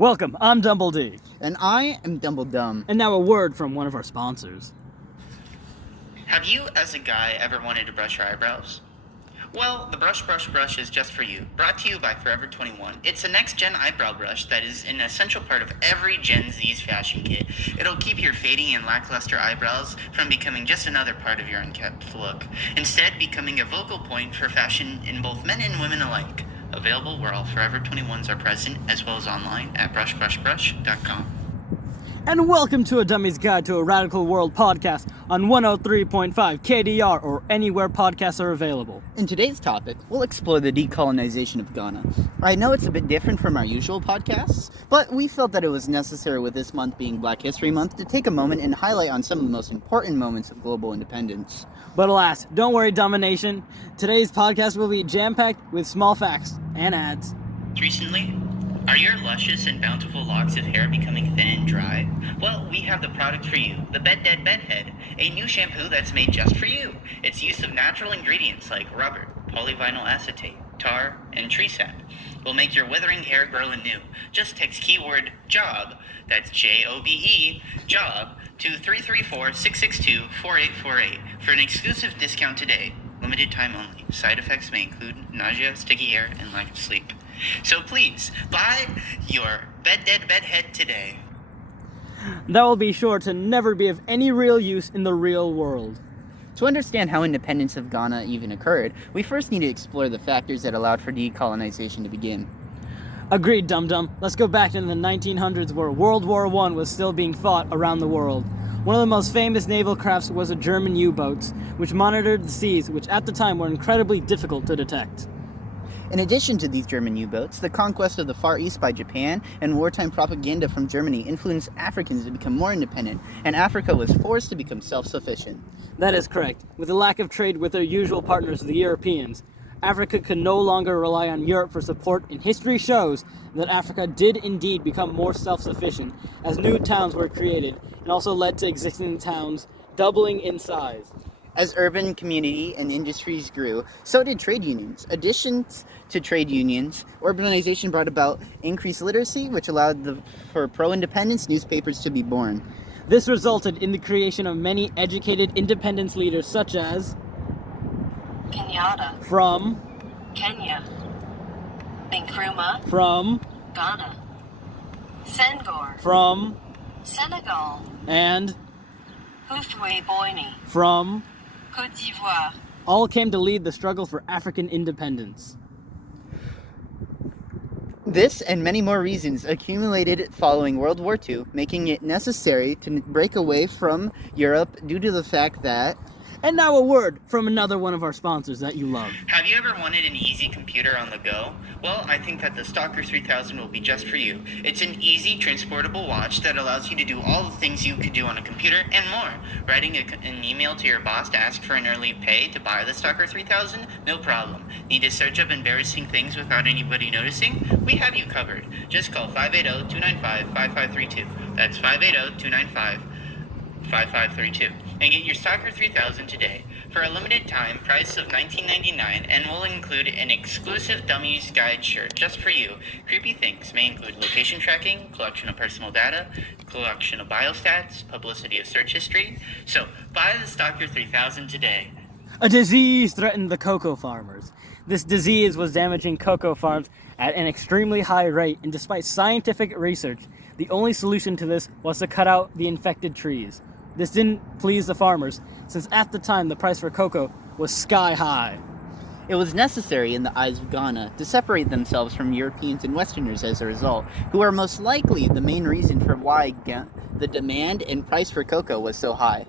Welcome, I'm Dumbledee. And I am Dumbledum. And now a word from one of our sponsors. Have you, as a guy, ever wanted to brush your eyebrows? Well, the Brush is just for you, brought to you by Forever 21. It's a next-gen eyebrow brush that is an essential part of every Gen Z's fashion kit. It'll keep your fading and lackluster eyebrows from becoming just another part of your unkempt look, instead becoming a focal point for fashion in both men and women alike. Available where all Forever 21s are present, as well as online at brushbrushbrush.com. And welcome to A Dummy's Guide to a Radical World podcast on 103.5 KDR or anywhere podcasts are available. In today's topic, we'll explore the decolonization of Ghana. I know it's a bit different from our usual podcasts, but we felt that it was necessary with this month being Black History Month to take a moment and highlight on some of the most important moments of global independence. But alas, don't worry, Domination. Today's podcast will be jam-packed with small facts and ads. Recently, are your luscious and bountiful locks of hair becoming thin and dry? Well, we have the product for you, the Bed Dead Bedhead, a new shampoo that's made just for you. Its use of natural ingredients like rubber, polyvinyl acetate, tar, and tree sap will make your withering hair grow anew. Just text keyword JOB, that's J-O-B-E, JOB, to 334-662-4848 for an exclusive discount today. Limited time only. Side effects may include nausea, sticky hair, and lack of sleep. So please, buy your Bed Dead Bedhead today. That will be sure to never be of any real use in the real world. To understand how independence of Ghana even occurred, we first need to explore the factors that allowed for decolonization to begin. Agreed, Dum-Dum. Let's go back into the 1900s where World War I was still being fought around the world. One of the most famous naval crafts was the German U-boats, which monitored the seas, which at the time were incredibly difficult to detect. In addition to these German U-boats, the conquest of the Far East by Japan and wartime propaganda from Germany influenced Africans to become more independent, and Africa was forced to become self-sufficient. That is correct. With the lack of trade with their usual partners, the Europeans, Africa could no longer rely on Europe for support, and history shows that Africa did indeed become more self-sufficient as new towns were created, and also led to existing towns doubling in size. As urban community and industries grew, so did trade unions. Additions to trade unions, urbanization brought about increased literacy, which allowed for pro-independence newspapers to be born. This resulted in the creation of many educated independence leaders such as Kenyatta from Kenya, Nkrumah from Ghana, Senghor from Senegal, and Houphouët-Boigny from Côte d'Ivoire. all came to lead the struggle for African independence. This and many more reasons accumulated following World War II, making it necessary to break away from Europe due to the fact that... And now a word from another one of our sponsors that you love. Have you ever wanted an easy computer on the go? Well, I think that the Stalker 3000 will be just for you. It's an easy, transportable watch that allows you to do all the things you could do on a computer and more. Writing an email to your boss to ask for an early pay to buy the Stalker 3000? No problem. Need to search up embarrassing things without anybody noticing? We have you covered. Just call 580-295-5532. That's 580-295-5532. And get your Stalker 3000 today for a limited time price of $19.99, and will include an exclusive Dummies Guide shirt just for you. Creepy things may include location tracking, collection of personal data, collection of biostats, publicity of search history. So buy the Stalker 3000 today. A disease threatened the cocoa farmers. This disease was damaging cocoa farms at an extremely high rate, and despite scientific research, the only solution to this was to cut out the infected trees. This didn't please the farmers, since at the time the price for cocoa was sky high. It was necessary in the eyes of Ghana to separate themselves from Europeans and Westerners as a result, who are most likely the main reason for why the demand and price for cocoa was so high.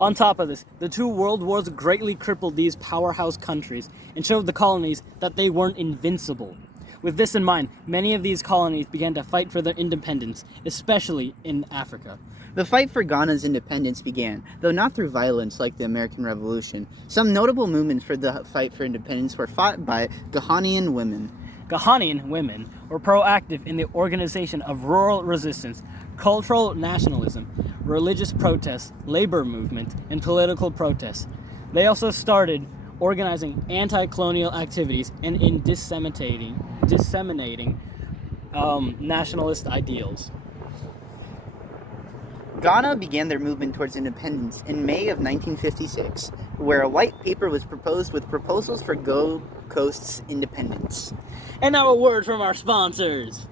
On top of this, the two world wars greatly crippled these powerhouse countries and showed the colonies that they weren't invincible. With this in mind, many of these colonies began to fight for their independence, especially in Africa. The fight for Ghana's independence began, though not through violence like the American Revolution. Some notable movements for the fight for independence were fought by Ghanaian women. Ghanaian women were proactive in the organization of rural resistance, cultural nationalism, religious protests, labor movement, and political protests. They also started organizing anti-colonial activities and in disseminating nationalist ideals. Ghana began their movement towards independence in May of 1956, where a white paper was proposed with proposals for Gold Coast's independence. And now a word from our sponsors.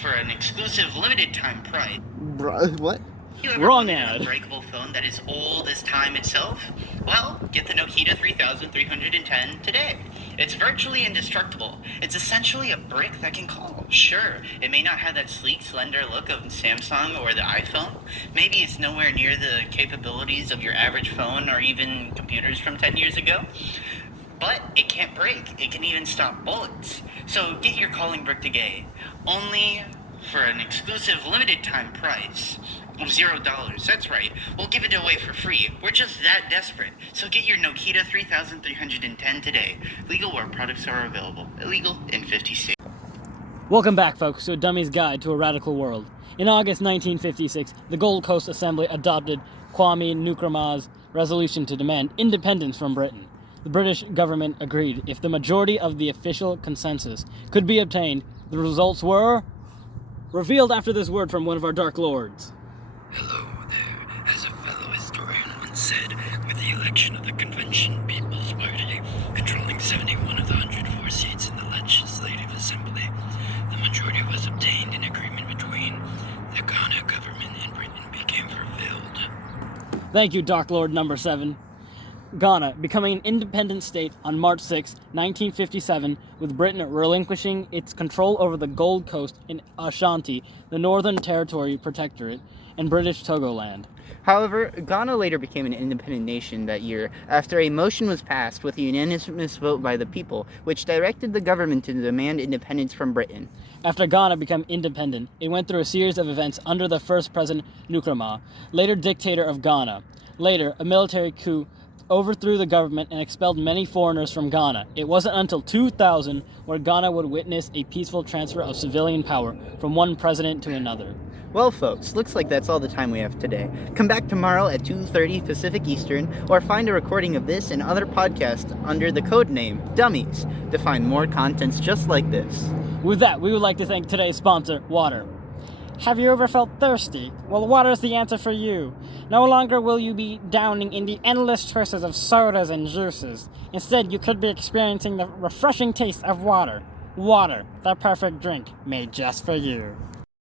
For an exclusive limited time price. What? You ever Wrong wanted ad. an unbreakable phone that is old as time itself? Well, get the Nokia 3310 today. It's virtually indestructible. It's essentially a brick that can call. Sure, it may not have that sleek, slender look of Samsung or the iPhone. Maybe it's nowhere near the capabilities of your average phone or even computers from 10 years ago. But it can't break. It can even stop bullets. So get your calling brick today. Only for an exclusive limited time price of $0. That's right. We'll give it away for free. We're just that desperate. So get your Nokia 3310 today. Legal where products are available. Illegal in 50 states. Welcome back, folks, to A Dummy's Guide to a Radical World. In August 1956, the Gold Coast Assembly adopted Kwame Nkrumah's resolution to demand independence from Britain. The British government agreed if the majority of the official consensus could be obtained. The results were revealed after this word from one of our Dark Lords. Hello there. As a fellow historian once said, with the election of the Convention People's Party controlling 71 of the 104 seats in the Legislative Assembly, the majority was obtained in agreement between the Ghana government and Britain became fulfilled. Thank you, Dark Lord number 7. Ghana becoming an independent state on March 6, 1957, with Britain relinquishing its control over the Gold Coast in Ashanti, the Northern Territory Protectorate, and British Togoland. However, Ghana later became an independent nation that year after a motion was passed with a unanimous vote by the people, which directed the government to demand independence from Britain. After Ghana became independent, it went through a series of events under the first President Nkrumah, later dictator of Ghana. Later, a military coup overthrew the government and expelled many foreigners from Ghana. It wasn't until 2000 where Ghana would witness a peaceful transfer of civilian power from one president to another. Well, folks, looks like that's all the time we have today. Come back tomorrow at 2:30 Pacific Eastern, or find a recording of this and other podcasts under the code name Dummies to find more contents just like this. With that, we would like to thank today's sponsor, Water. Have you ever felt thirsty? Well, water is the answer for you. No longer will you be drowning in the endless choices of sodas and juices. Instead, you could be experiencing the refreshing taste of water. Water, the perfect drink made just for you.